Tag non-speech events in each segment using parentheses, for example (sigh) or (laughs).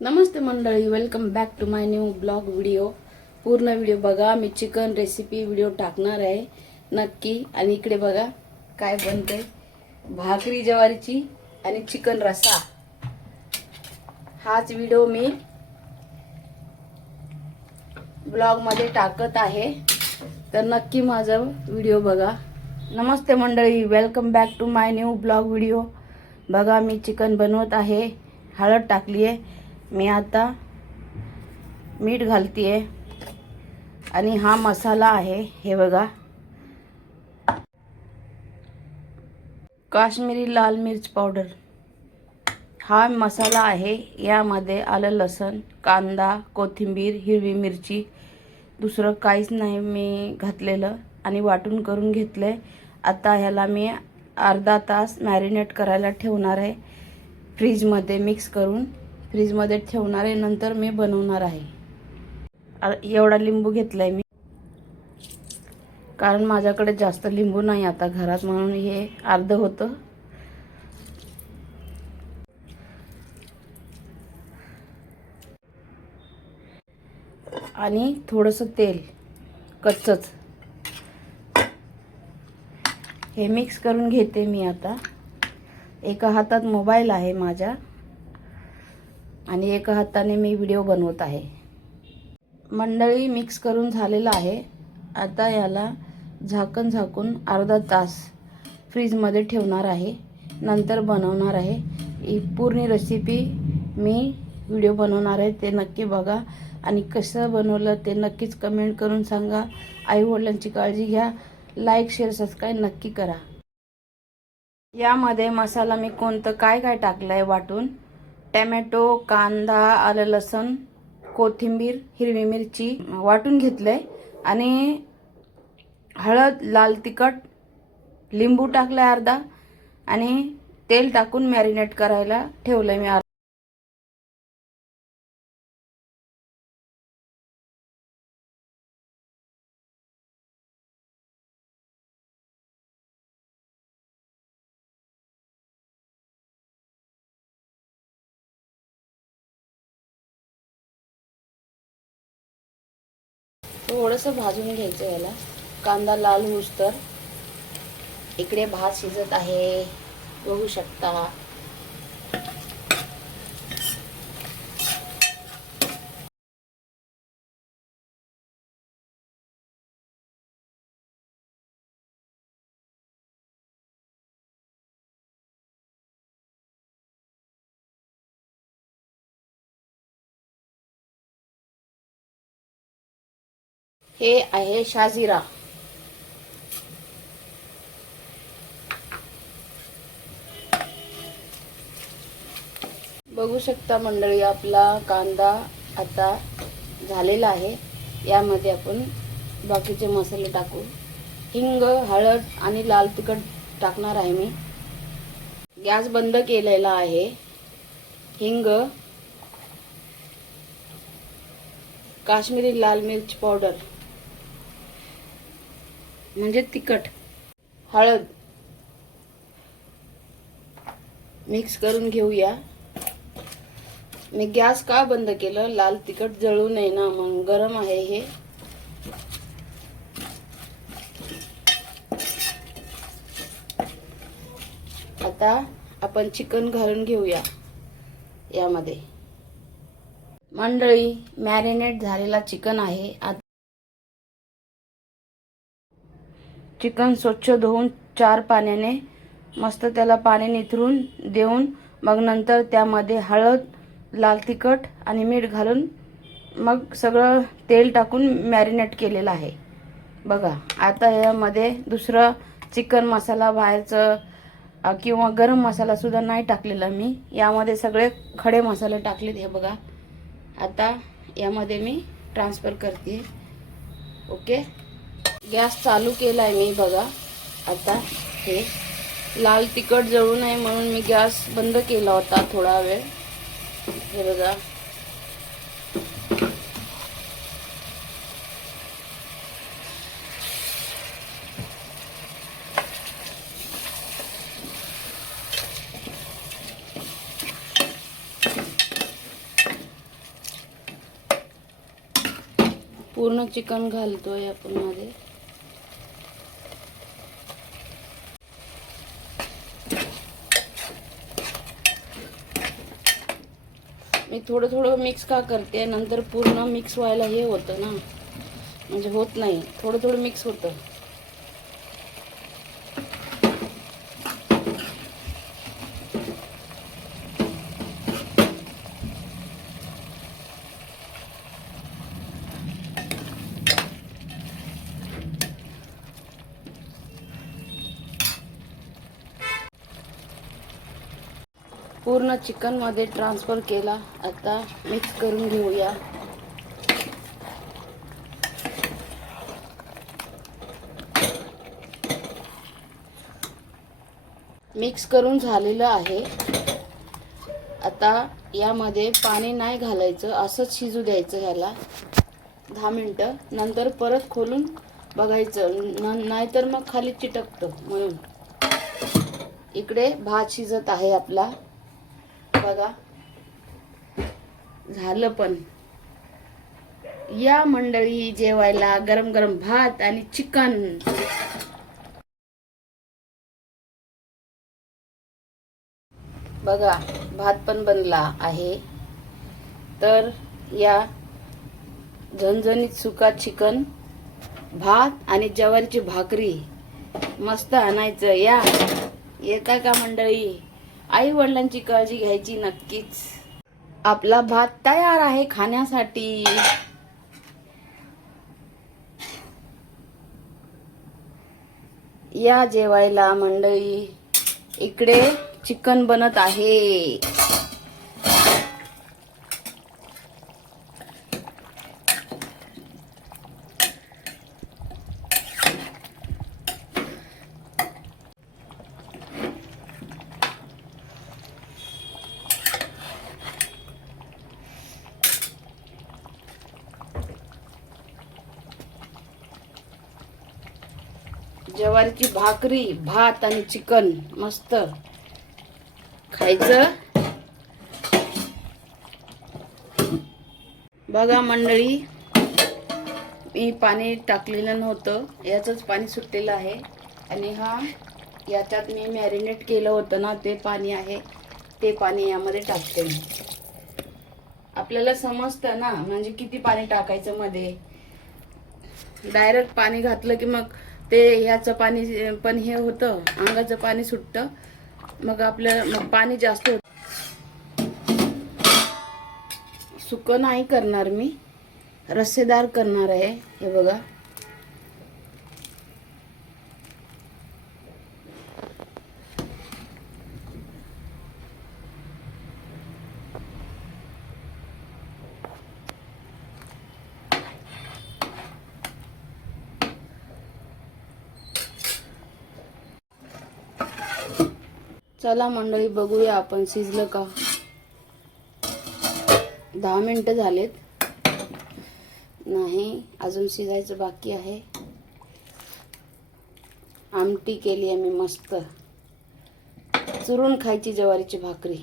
नमस्ते मंडळी welcome back to my new blog video पूर्ण video बघा मी चिकन रेसिपी व्हिडिओ टाकणार आहे नक्की. आणि इकडे बघा काय बनते भाकरी ज्वारीची आणि चिकन रस्सा. हाच व्हिडिओ मी ब्लॉगमध्ये टाकत आहे. तर नक्की माझा व्हिडिओ बघा. नमस्ते मंडळी welcome back to my new blog video बघा मी चिकन बनवत आहे. हळद टाकली आहे मी आता मीठ घालतीये. आणि हा मसाला आहे हे बघा. काश्मीरी लाल मिर्च पावडर. हा मसाला आहे यामध्ये आलं लसण कांदा कोथिंबीर हिरवी मिरची. दुसरं काहीच नाही मी घातलेलं आणि वाटून करून घेतलं आहे आता ह्याला मी अर्धा तास मॅरिनेट करायला ठेवणार आहे. फ्रीजमध्ये मिक्स करून. फ्रीजमध्ये ठेवणार आहे नंतर मी बनवणार आहे. एवढा लिंबू घेतला आहे मी. कारण माझ्याकडे जास्त लिंबू नाही आता घरात म्हणून हे अर्ध होतं. आणि थोडंसं तेल कच्चंच. हे मिक्स करून घेते मी आता. एका हातात मोबाईल आहे माझ्या. आणि एका हाताने मी व्हिडिओ बनवत आहे. मंडळी मिक्स करून झालेलं आहे. आता याला झाकण झाकून अर्धा तास फ्रीजमध्ये ठेवणार आहे. नंतर बनवणार आहे. ही पूर्ण रेसिपी मी व्हिडिओ बनवणार आहे. ते नक्की बघा. आणि कसं बनवलं ते नक्कीच कमेंट करून सांगा. आईवडिलांची काळजी घ्या. लाईक शेअर सबस्क्राईब नक्की करा. यामध्ये मसाला मी कोणतं काय काय टाकलं आहे वाटून टॅमॅटो कांदा आलं लसूण कोथिंबीर हिरवी मिरची वाटून घेतलंय. आणि हळद लाल तिखट लिंबू टाकलाय अर्धा. आणि तेल टाकून मॅरिनेट करायला ठेवलंय मी थोडंसं भाजून घ्यायचं याला. कांदा लाल होऊस तर. इकडे भात शिजत आहे. बघू शकता. हे आहे शाजिरा बघू शकता मंडळी आपला कांदा आता झालेला आहे. यामध्ये आपण बाकीचे मसाले टाकू. हिंग हळद आणि लाल तिखट टाकणार आहे मी. गॅस बंद केलेला आहे. हिंग काश्मीरी लाल मिर्च पावडर. म्हणजे तिखट हळद. मिक्स करून घेऊया. मी गॅस का बंद केलं? लाल तिखट जळू नये ना मग. गरम आहे हे. आता आपण चिकन घालून घेऊया यामध्ये. मंडळी मॅरिनेट झालेला चिकन आहे. आता चिकन स्वच्छ धुवून चार पाण्याने मस्त त्याला पाणी निथरून देऊन मग नंतर त्यामध्ये हळद लाल तिखट आणि मीठ घालून मग सगळं तेल टाकून मॅरिनेट केलेलं आहे. बघा आता यामध्ये दुसरं चिकन मसाला बाहेरचं किंवा गरम मसाला सुद्धा नाही टाकलेला मी. यामध्ये सगळे खडे मसाले टाकलेत हे बघा. आता यामध्ये मी ट्रान्सफर करते. ओके? गॅस चालू केला आहे मी बघा. आता हे लाल तिखट जळू नये म्हणून मी गॅस बंद केला होता थोडा वेळ. हे बघा. पूर्ण चिकन घालतोय आपण मध्ये. मी थोडं थोडं मिक्स का करते नंतर पूर्ण मिक्स व्हायला हे होतं ना. म्हणजे होत नाही. थोडं थोडं मिक्स होतं. पूर्ण चिकनमध्ये ट्रान्सफर केला. आता मिक्स करून घेऊया. मिक्स करून झालेलं आहे. आता यामध्ये पाणी नाही घालायचं असंच शिजू द्यायचं ह्याला. दहा मिनटं. नंतर परत खोलून बघायचं. न नाहीतर मग खाली चिटकतं म्हणून. इकडे भात शिजत आहे आपला. बघा. झालं पण. या मंडळी जेवायला गरम गरम भात आणि चिकन. बघा भात पण बनला आहे. तर या झणझणीत सुका चिकन भात आणि ज्वारीची भाकरी मस्त आणायचं या. येता का मंडळी? आई वडिलांची काळजी घ्यायची नक्कीच. आपला भात तयार आहे खाण्यासाठी. या जेवायला मंडळी इकडे चिकन बनत आहे. ज्वारीची भाकरी भात आणि चिकन. मस्त. खायचं? बघा मंडळी मी पाणी टाकलेलं नव्हतं. याचंच पाणी सुटलेलं आहे. आणि हा याच्यात मी मॅरिनेट केलं होतं ना ते पाणी आहे. ते पाणी यामध्ये टाकते मी. आपल्याला समजतं ना म्हणजे किती पाणी टाकायचं मध्ये. डायरेक्ट पाणी घातलं की मग ते ह्याचं पाणी पण हे होतं अंगाचं पाणी सुटतं. मग आपलं मग पाणी जास्त होत. सुकं नाही करणार मी. रस्सेदार करणार आहे हे बघा. चला मंडळी बघूया आपण. शिजलं का? दहा मिनटं झालेत. नाही अजून शिजायचं बाकी आहे. आमटी केली आहे मी मस्त. चुरून खायची ज्वारीची भाकरी.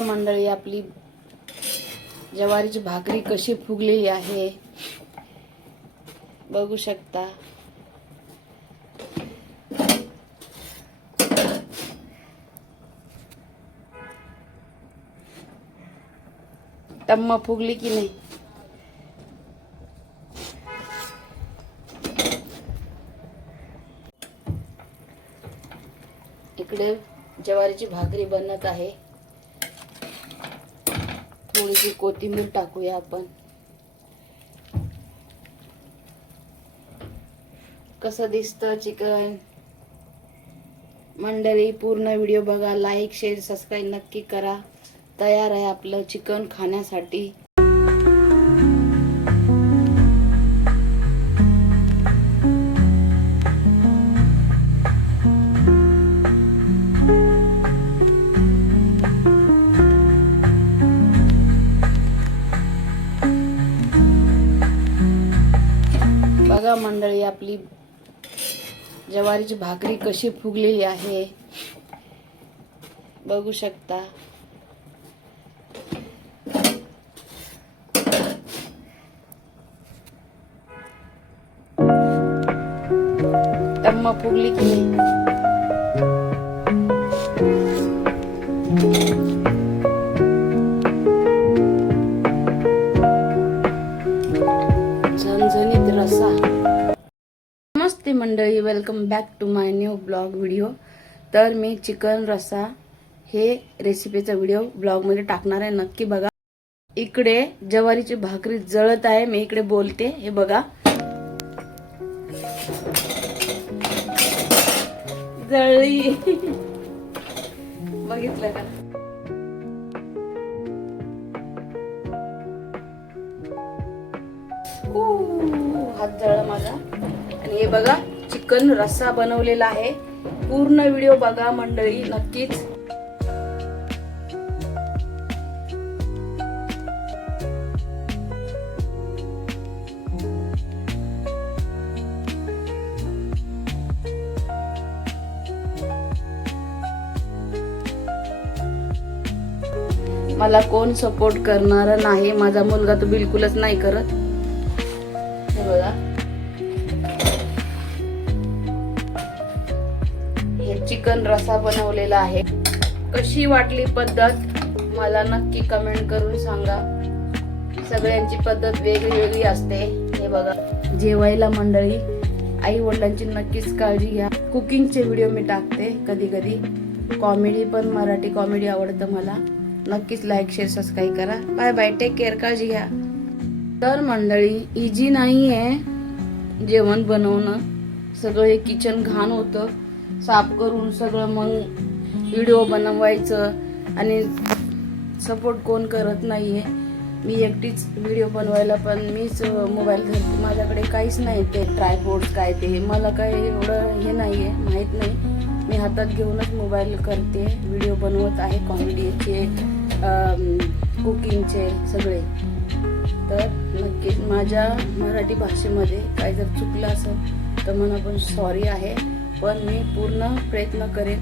मंडळी आपली ज्वारीची भाकरी कशी फुगलेली आहे? बघू शकता. तम्मा फुगली की नाही? इकडे ज्वारीची भाकरी बनत आहे. थोडीशी कोथिंबीर टाकूया आपण. कसं दिसतं चिकन? मंडळी पूर्ण व्हिडिओ बघा लाईक शेअर सबस्क्राईब नक्की करा. तयार आहे आपलं चिकन खाण्यासाठी. आपली ज्वारीची भाकरी कशी फुगलेली आहे बघू शकता. तम्मा फुगली की मंडळी welcome back to my new blog video तर मी चिकन रसा हे रेसिपीचा व्हिडिओ ब्लॉगमध्ये टाकणार आहे. नक्की बघा. इकडे जवारीची भाकरी जळत आहे. मी इकडे बोलते. हे बघा. जळली. (laughs) बघितलं का? हात जळला माझा. आणि हे बघा. चिकन रस्सा बनवलेला आहे. पूर्ण व्हिडिओ बघा मंडळी नक्कीच. मला कोण सपोर्ट करणार नाही माझा मुलगा तो बिलकुलच नाही करत. हे चिकन रसा बनवलेला आहे. कशी वाटली पद्धत? मला नक्की कमेंट करून सांगा. सगळ्यांची पद्धत वेगळी वेगळी असते. हे बघा. जेवायला मंडळी आई वडिलांची नक्कीच काळजी घ्या. कुकिंगचे व्हिडिओ मी टाकते कधी कधी कॉमेडी पण मराठी कॉमेडी आवडतं मला. नक्कीच लाईक शेअर सबस्क्राईब करा. बाय बाय टेक केअर काळजी घ्या. तर मंडळी इजी नाही आहे जेवण बनवणं. सगळं हे किचन घाण होतं. साफ करून सगळं मग व्हिडिओ बनवायचं आणि सपोर्ट कोण करत नाही आहे मी एकटीच व्हिडिओ बनवायला पण मीच मोबाईल घेते माझ्याकडे काहीच नाही ते ट्रायपोर्ड काय ते. मला काही एवढं हे नाही आहे माहीत नाही. मी हातात घेऊनच मोबाईल करते व्हिडिओ बनवत आहे कॉमेडीचे कुकिंगचे सगळे. तर नक्कीच माझ्या मराठी भाषेमध्ये काय जर चुकलं असेल तर मला पण सॉरी आहे. पण मी पूर्ण प्रयत्न करेन.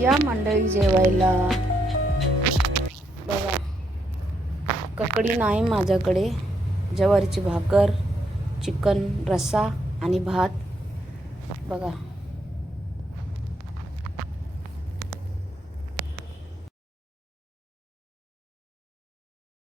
या मंडळी जेवायला. बघा ककडी नाही माझ्याकडे. ज्वारीची भाकर चिकन रस्सा आणि भात. बघा.